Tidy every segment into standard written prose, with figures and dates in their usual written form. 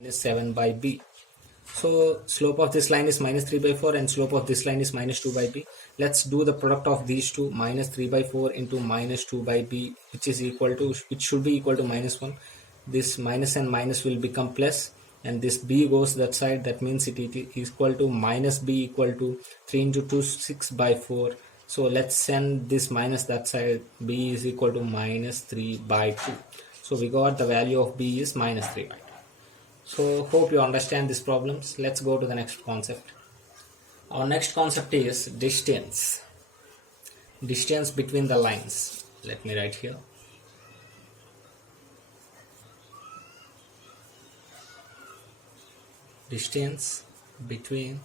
Minus 7 by b. So slope of this line is minus 3 by 4 and slope of this line is minus 2 by b. Let's do the product of these two, minus 3 by 4 into minus 2 by b, which should be equal to minus 1. This minus and minus will become plus, and this b goes that side. That means it is equal to minus b equal to 3 into 2 6 by 4. So let's send this minus that side. B is equal to minus 3 by 2. So we got the value of b is minus 3 by 2. So hope you understand these problems. Let's go to the next concept. Our next concept is distance. Distance between the lines. Let me write here. Distance between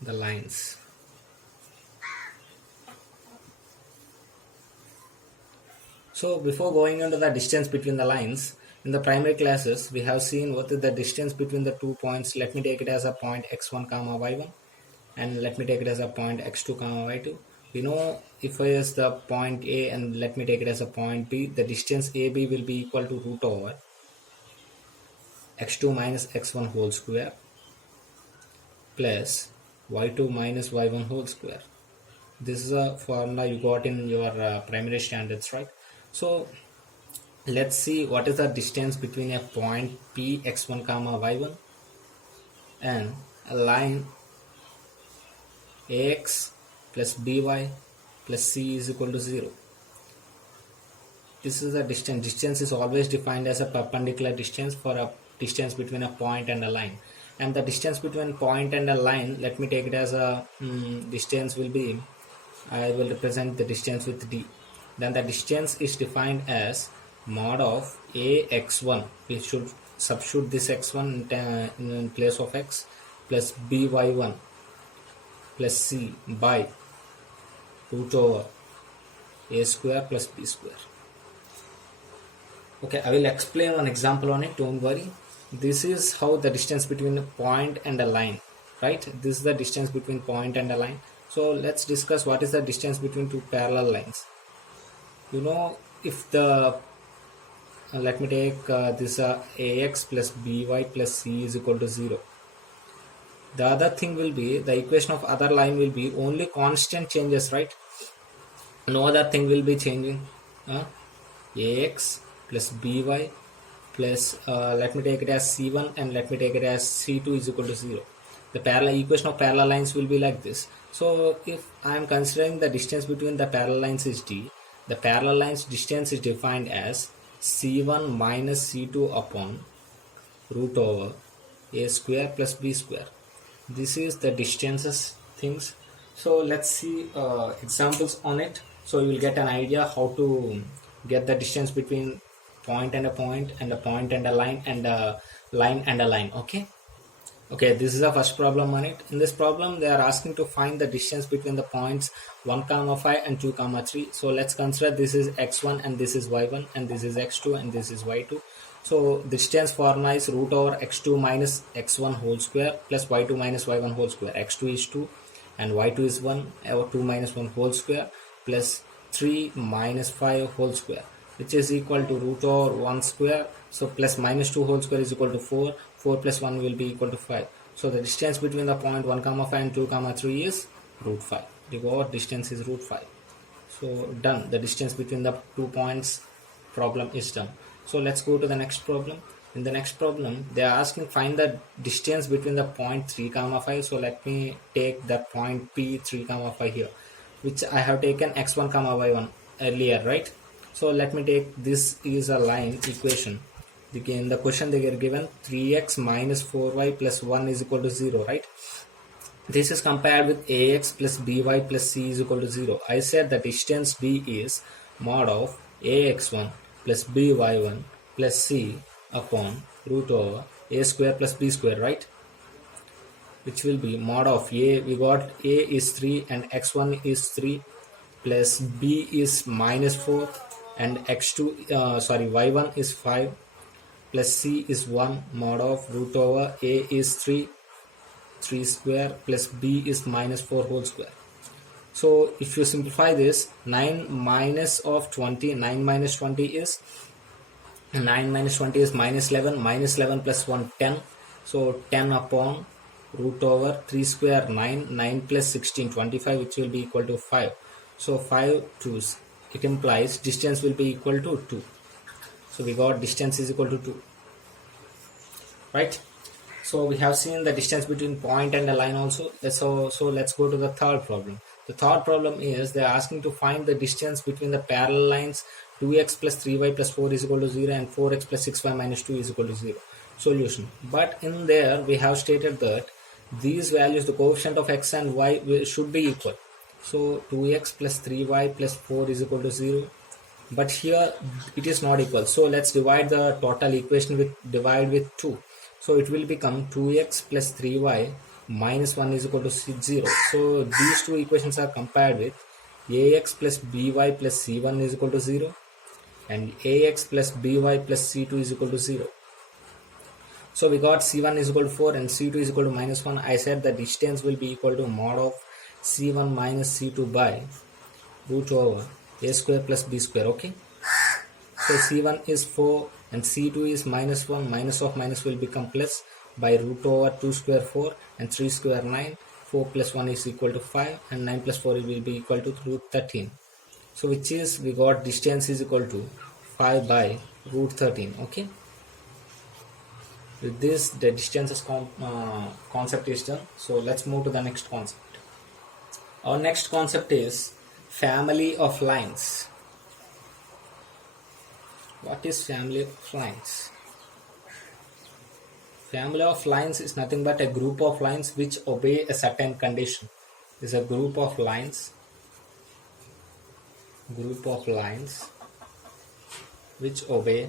the lines. So before going into the distance between the lines, in the primary classes, we have seen what is the distance between the 2 points. Let me take it as a point x1 comma y1, and let me take it as a point x2 comma y2. We know if I is the point A and let me take it as a point B, the distance AB will be equal to root over x2 minus x1 whole square plus y2 minus y1 whole square. This is a formula you got in your primary standards, right? So let's see what is the distance between a point P x1 comma y1 and a line ax plus by plus c is equal to 0. This is the distance. Distance is always defined as a perpendicular distance for a distance between a point and a line. And the distance between point and a line, let me take it as a distance will be, I will represent the distance with d. Then the distance is defined as mod of ax1. We should substitute this x1 in place of x plus by1 plus c by root over a square plus b square. Okay, I will explain one example on it, don't worry. This is how the distance between a point and a line, right? This is the distance between point and a line. So let's discuss what is the distance between two parallel lines. You know, if the let me take this ax plus by plus c is equal to 0. The other thing will be, the equation of other line will be only constant changes, right? No other thing will be changing. Ax plus by plus let me take it as c1 and let me take it as c2 is equal to 0. The parallel equation of parallel lines will be like this. So if I am considering the distance between the parallel lines is d, the parallel lines distance is defined as c1 minus c2 upon root over a square plus b square. This is the distances things. So let's see examples on it, so you will get an idea how to get the distance between point and a point and a point and a line and a line and a line. Okay, this is the first problem on it. In this problem, they are asking to find the distance between the points 1 comma 5 and 2 comma 3. So let's consider this is x1 and this is y1 and this is x2 and this is y2. So distance formula is root over x2 minus x1 whole square plus y2 minus y1 whole square. x2 is 2 and y2 is 1, or 2 minus 1 whole square plus 3 minus 5 whole square, which is equal to root over 1 square. So plus minus 2 whole square is equal to 4. 4 plus 1 will be equal to 5. So the distance between the point 1 comma 5 and 2 comma 3 is root 5. The what distance is root 5. So done. The distance between the 2 points problem is done. So let's go to the next problem. In the next problem, they are asking find the distance between the point 3 comma 5. So let me take the point P 3 comma 5 here, which I have taken x1 comma y1 earlier, right? So let me take this is a line equation. In the question they are given 3x minus 4y plus 1 is equal to 0, right? This is compared with ax plus by plus c is equal to 0. I said the distance b is mod of ax1 plus by1 plus c upon root over a square plus b square, right? Which will be mod of a, we got a is 3 and x1 is 3 plus b is minus 4 and y1 is 5 plus c is 1 mod of root over a is 3 square plus b is minus 4 whole square. So if you simplify this, 9 minus 20 is 9 minus 20 is minus 11. Minus 11 plus 1, 10. So 10 upon root over 3 square 9. 9 plus 16, 25, which will be equal to 5. So 5 2's. It implies distance will be equal to 2. So we got distance is equal to 2. Right? So we have seen the distance between point and a line also. So let's go to the third problem. The third problem is they are asking to find the distance between the parallel lines 2x plus 3y plus 4 is equal to 0 and 4x plus 6y minus 2 is equal to 0. Solution. But in there we have stated that these values, the coefficient of x and y should be equal. So 2x plus 3y plus 4 is equal to 0. But here it is not equal. So let's divide the total equation with 2. So it will become 2x plus 3y minus 1 is equal to 0. So these two equations are compared with ax plus by plus c1 is equal to 0 and ax plus by plus c2 is equal to 0. So we got c1 is equal to 4 and c2 is equal to minus 1. I said the distance will be equal to mod of c1 minus c2 by root over a square plus b square. Okay. So c1 is 4 and c2 is minus 1. Minus of minus will become plus by root over 2 square 4 and 3 square 9. 4 plus 1 is equal to 5 and 9 plus 4 will be equal to root 13. So which is we got distance is equal to 5 by root 13. Okay. With this the distance concept is done. So let's move to the next concept. Our next concept is family of lines. What is family of lines? Family of lines is nothing but a group of lines which obey a certain condition. Is a group of lines which obey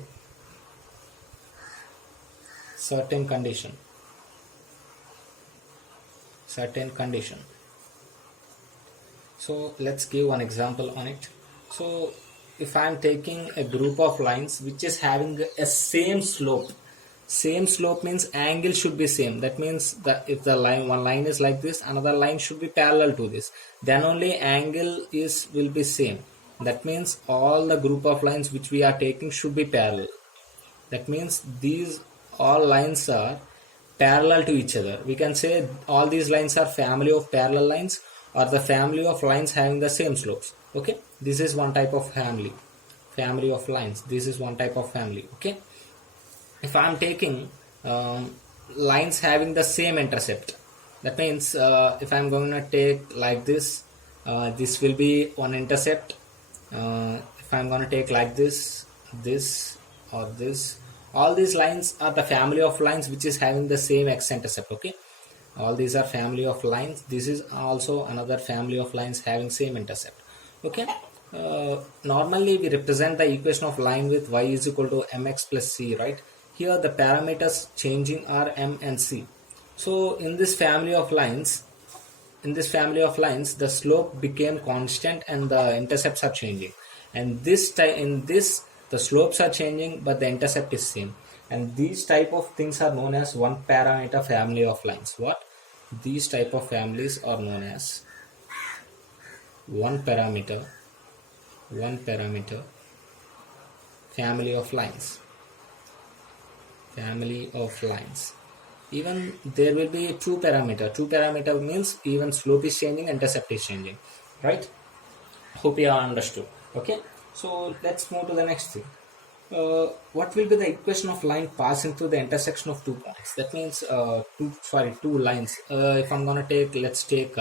certain condition. So let's give one example on it. So if I am taking a group of lines which is having a same slope means angle should be same. That means that if the one line is like this, another line should be parallel to this, then only angle will be same. That means all the group of lines which we are taking should be parallel. That means these all lines are parallel to each other. We can say all these lines are family of parallel lines or the family of lines having the same slopes. Okay, this is one type of family of lines. This is one type of family. Okay, if I am taking lines having the same intercept, that means if I am going to take like this, this will be one intercept. If I am going to take like this or this, all these lines are the family of lines which is having the same x-intercept. Okay, all these are family of lines. This is also another family of lines having same intercept. Okay, normally we represent the equation of line with y is equal to mx plus c, right? Here the parameters changing are m and c. So in this family of lines, the slope became constant and the intercepts are changing. And in this the slopes are changing but the intercept is same. And these type of things are known as one parameter family of lines. What? These type of families are known as one parameter family of lines. Even there will be two parameter means even slope is changing, intercept is changing, right? Hope you are understood. Okay, so let's move to the next thing. What will be the equation of line passing through the intersection of 2 points? That means two lines. If I'm gonna take, let's take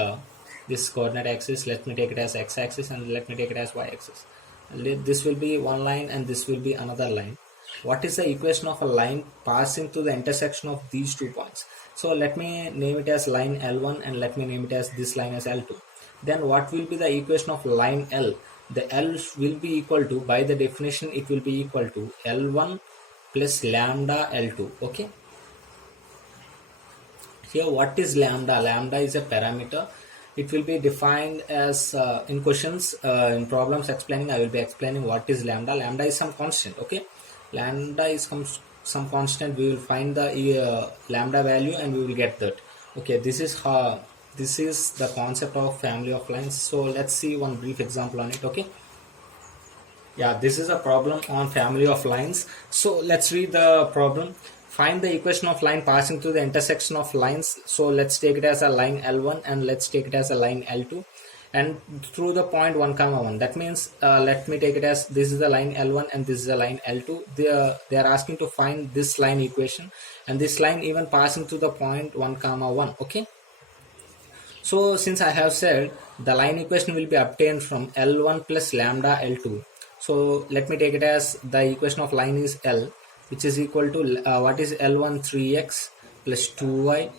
this coordinate axis, let me take it as x-axis and let me take it as y-axis. This will be one line and this will be another line. What is the equation of a line passing through the intersection of these 2 points? So let me name it as line L1 and let me name it as this line as L2. Then what will be the equation of line L? The L will be equal to, by the definition, it will be equal to L1 plus lambda L2. Okay. Here what is lambda? Lambda is a parameter. It will be defined as in questions, in problems explaining, I will be explaining what is lambda. Lambda is some constant. Okay. Lambda is some constant. We will find the lambda value and we will get that. Okay, this is the concept of family of lines. So let's see one brief example on it. Okay, Yeah, this is a problem on family of lines. So let's read the problem. Find the equation of line passing through the intersection of lines. So let's take it as a line L1 and let's take it as a line L2 and through the point 1 comma 1. That means let me take it as this is the line L1 and this is the line L2. They are asking to find this line equation and this line even passing through the point 1 comma 1. Okay. So since I have said the line equation will be obtained from L1 plus lambda L2. So let me take it as the equation of line is L, which is equal to what is L1 3x plus 2y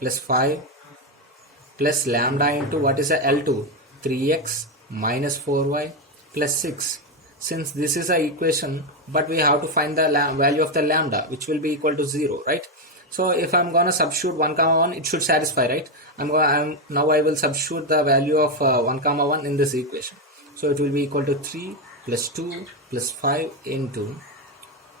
plus 5 plus lambda into what is a L2 3x minus 4y plus 6. Since this is a equation, but we have to find the value of the lambda, which will be equal to 0, right? So if I'm gonna substitute 1 comma 1, it should satisfy, right? Now I will substitute the value of 1 comma 1 in this equation. So it will be equal to 3 plus 2 plus 5 into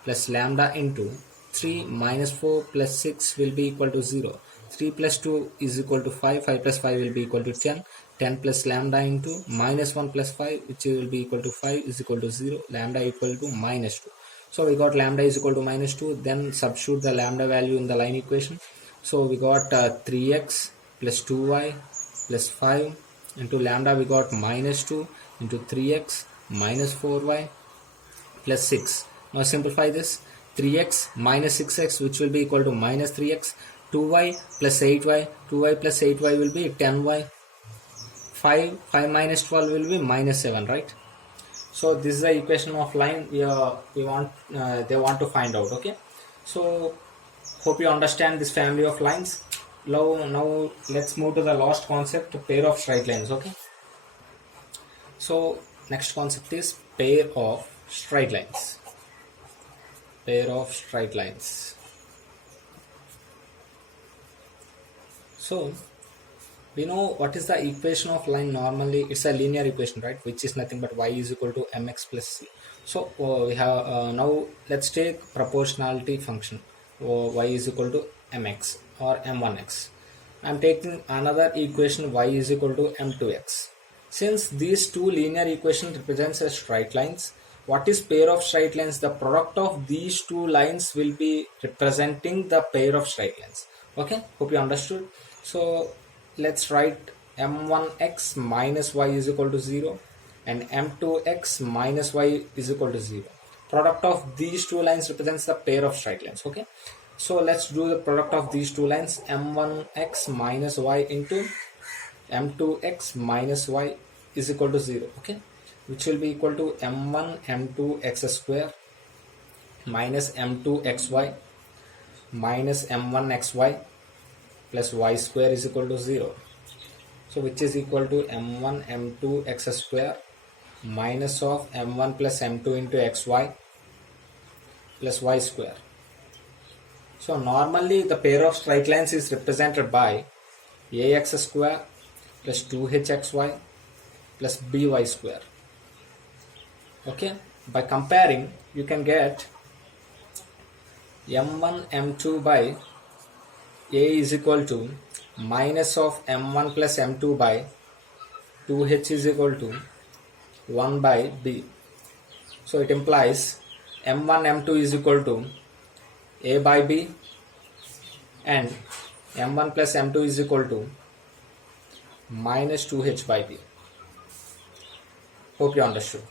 plus lambda into 3 minus 4 plus 6 will be equal to 0. 3 plus 2 is equal to 5. 5 plus 5 will be equal to 10. 10 plus lambda into minus 1 plus 5, which will be equal to 5, is equal to 0. Lambda equal to minus 2. So we got lambda is equal to minus 2. Then substitute the lambda value in the line equation. So we got 3x plus 2y plus 5 into lambda we got minus 2 into 3x minus 4y plus 6. Now simplify this. 3x minus 6x, which will be equal to minus 3x. 2y plus 8y. 2y plus 8y will be 10y. 5 minus 12 will be minus 7, right? So this is the equation of line they want to find out. Okay, so hope you understand this family of lines. Now let's move to the last concept, pair of straight lines. Okay, so next concept is pair of straight lines. Pair of straight lines. So we know what is the equation of line. Normally it's a linear equation, right, which is nothing but y is equal to mx plus c. So we have now let's take proportionality function, y is equal to mx or m1x. I'm taking another equation, y is equal to m2x. Since these two linear equations represents as straight lines, what is pair of straight lines? The product of these two lines will be representing the pair of straight lines. Okay, hope you understood. So let's write m1x minus y is equal to 0 and m2x minus y is equal to 0. Product of these two lines represents the pair of straight lines. Okay, so let's do the product of these two lines. M1x minus y into m2x minus y is equal to 0. Okay, which will be equal to m1 m2x square minus m2xy minus m1xy plus y square is equal to 0. So which is equal to m1 m2 x square minus of m1 plus m2 into xy plus y square. So normally the pair of straight lines is represented by ax square plus 2hxy plus by square. Okay, by comparing you can get m1 m2 by a is equal to minus of m1 plus m2 by 2h is equal to 1 by b. So it implies m1 m2 is equal to a by b and m1 plus m2 is equal to minus 2h by b. Hope you understood.